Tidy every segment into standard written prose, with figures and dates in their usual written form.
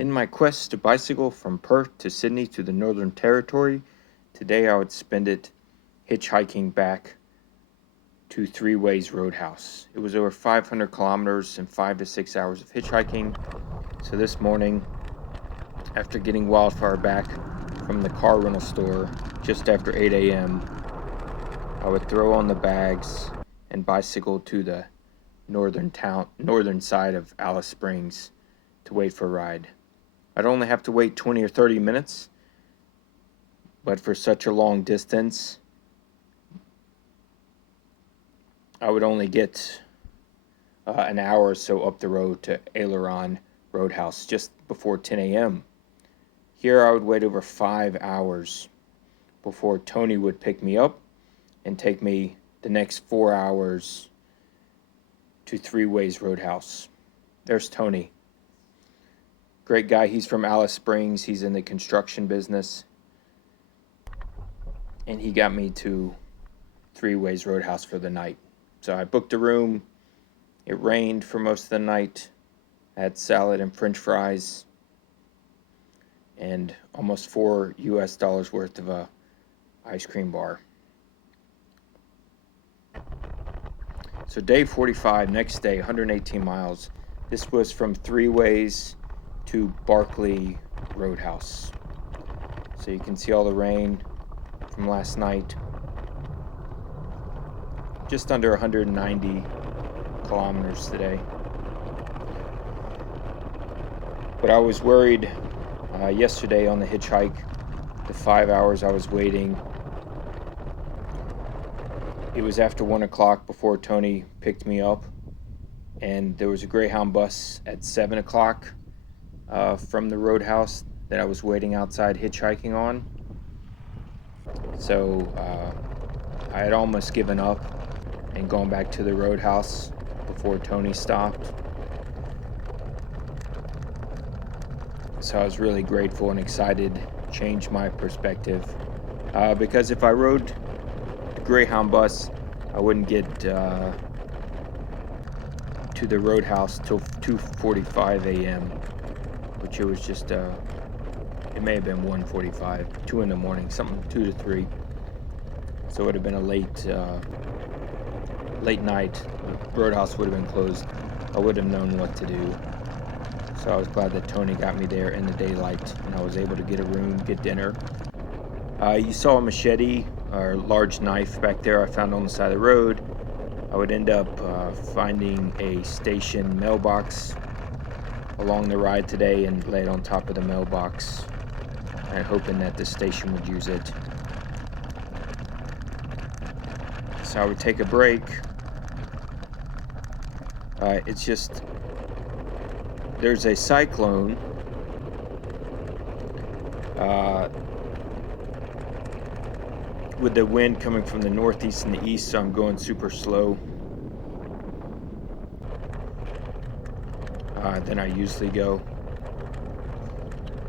In my quest to bicycle from Perth to Sydney to the Northern Territory, today I would spend it hitchhiking back to Threeways Roadhouse. It was over 500 kilometers and 5 to 6 hours of hitchhiking. So this morning, after getting Wildfire back from the car rental store just after 8 a.m., I would throw on the bags and bicycle to the northern side of Alice Springs to wait for a ride. I'd only have to wait 20 or 30 minutes, but for such a long distance, I would only get an hour or so up the road to Araroa Roadhouse just before 10 a.m. Here I would wait over 5 hours before Tony would pick me up and take me the next 4 hours to Threeways Roadhouse. There's Tony. Great guy. He's from Alice Springs. He's in the construction business. And he got me to Threeways Roadhouse for the night. So I booked a room. It rained for most of the night. I had salad and french fries and almost $4 worth of a ice cream bar. So day 45, next day, 118 miles. This was from Threeways to Barkley Roadhouse. So you can see all the rain from last night. Just under 190 kilometers today. But I was worried yesterday on the hitchhike, the 5 hours I was waiting. It was after 1 o'clock before Tony picked me up, and there was a Greyhound bus at 7 o'clock from the Roadhouse that I was waiting outside hitchhiking on. So I had almost given up and gone back to the Roadhouse before Tony stopped. So I was really grateful and excited, changed my perspective. Because if I rode the Greyhound bus, I wouldn't get to the Roadhouse till 2:45 a.m., which it was just, it may have been 1:45, 2 in the morning, something 2 to 3. So it would have been a late night. The Roadhouse would have been closed. I would have known what to do. So I was glad that Tony got me there in the daylight, and I was able to get a room, get dinner. You saw a machete or large knife back there I found on the side of the road. I would end up finding a station mailbox along the ride today and lay it on top of the mailbox and hoping that the station would use it. So I would take a break. It's just, there's a cyclone with the wind coming from the northeast and the east, so I'm going super slow than I usually go.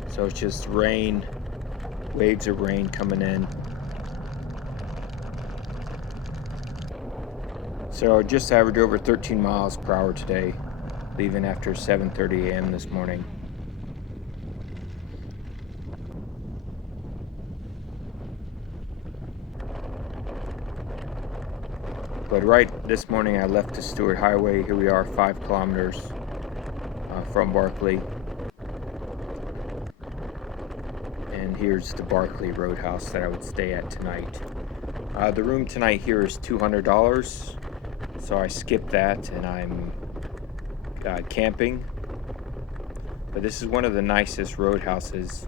So it's just rain, waves of rain coming in. So I just averaged over 13 miles per hour today, leaving after 7:30 a.m. this morning. But right this morning I left the Stewart Highway. Here we are, 5 kilometers from Barkley. And here's the Barkley Roadhouse that I would stay at tonight. The room tonight here is $200, so I skipped that and I'm camping. But this is one of the nicest roadhouses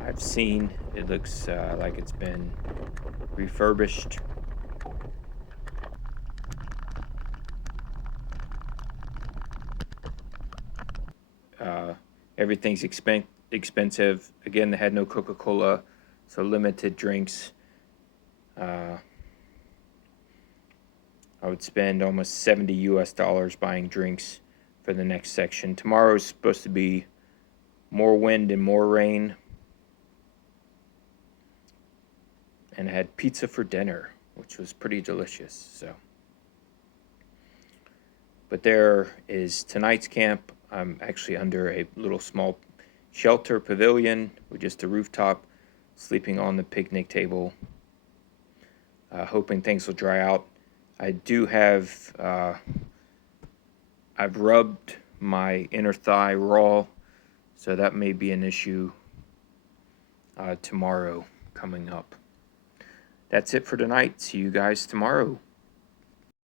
I've seen. It looks like it's been refurbished. Everything's expensive. Again, they had no Coca-Cola, so limited drinks. I would spend almost $70 buying drinks for the next section. Tomorrow is supposed to be more wind and more rain. And I had pizza for dinner, which was pretty delicious. But there is tonight's camp. I'm actually under a little small shelter pavilion with just a rooftop, sleeping on the picnic table, hoping things will dry out. I do have, I've rubbed my inner thigh raw, so that may be an issue tomorrow coming up. That's it for tonight. See you guys tomorrow.